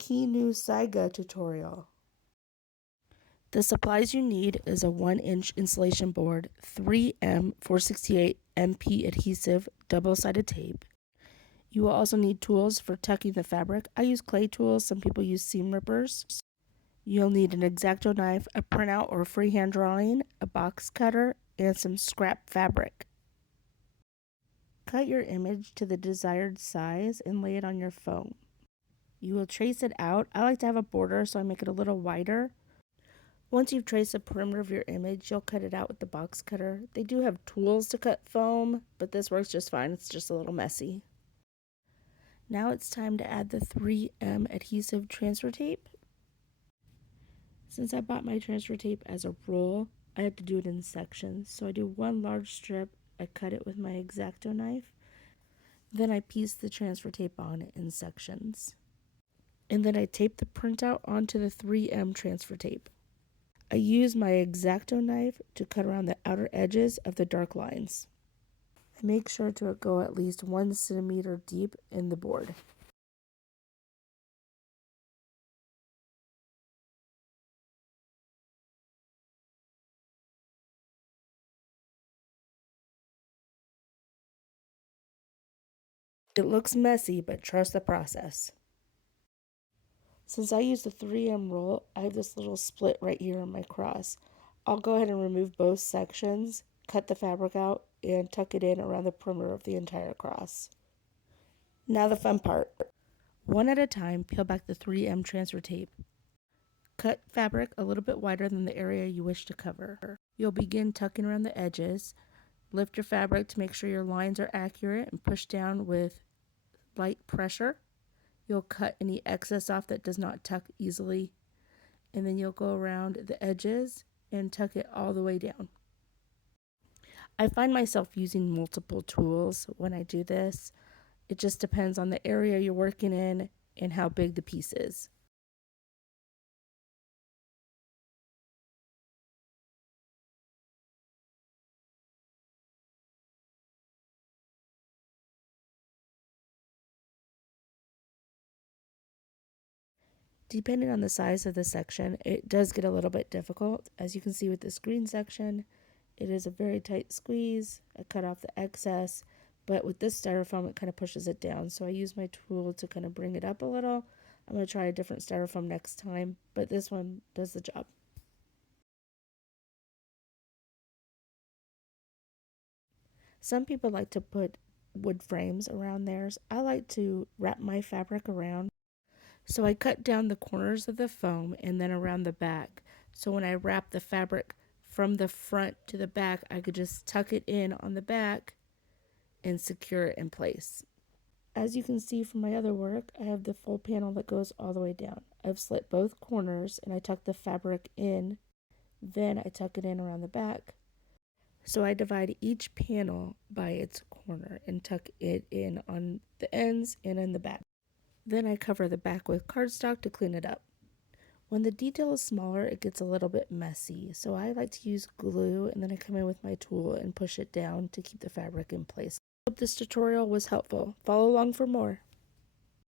Kinusaiga tutorial. The supplies you need is a 1-inch insulation board, 3M 468 MP adhesive double-sided tape. You will also need tools for tucking the fabric. I use clay tools, some people use seam rippers. You'll need an X-Acto knife, a printout or freehand drawing, a box cutter, and some scrap fabric. Cut your image to the desired size and lay it on your foam. You will trace it out. I like to have a border, so I make it a little wider. Once you've traced the perimeter of your image, you'll cut it out with the box cutter. They do have tools to cut foam, but this works just fine. It's just a little messy. Now it's time to add the 3M adhesive transfer tape. Since I bought my transfer tape as a roll, I have to do it in sections. So I do one large strip, I cut it with my X-Acto knife, then I piece the transfer tape on in sections. And then I tape the printout onto the 3M transfer tape. I use my X-Acto knife to cut around the outer edges of the dark lines. I make sure to go at least 1 centimeter deep in the board. It looks messy, but trust the process. Since I use the 3M roll, I have this little split right here on my cross. I'll go ahead and remove both sections, cut the fabric out, and tuck it in around the perimeter of the entire cross. Now the fun part. One at a time, peel back the 3M transfer tape. Cut fabric a little bit wider than the area you wish to cover. You'll begin tucking around the edges. Lift your fabric to make sure your lines are accurate and push down with light pressure. You'll cut any excess off that does not tuck easily, and then you'll go around the edges and tuck it all the way down. I find myself using multiple tools when I do this. It just depends on the area you're working in and how big the piece is. Depending on the size of the section, it does get a little bit difficult. As you can see with this green section, it is a very tight squeeze. I cut off the excess, but with this styrofoam, it kind of pushes it down. So I use my tool to kind of bring it up a little. I'm going to try a different styrofoam next time, but this one does the job. Some people like to put wood frames around theirs. I like to wrap my fabric around. So I cut down the corners of the foam and then around the back. So when I wrap the fabric from the front to the back, I could just tuck it in on the back and secure it in place. As you can see from my other work, I have the full panel that goes all the way down. I've slit both corners and I tuck the fabric in, then I tuck it in around the back. So I divide each panel by its corner and tuck it in on the ends and in the back. Then I cover the back with cardstock to clean it up. When the detail is smaller, it gets a little bit messy, so I like to use glue and then I come in with my tool and push it down to keep the fabric in place. I hope this tutorial was helpful. Follow along for more.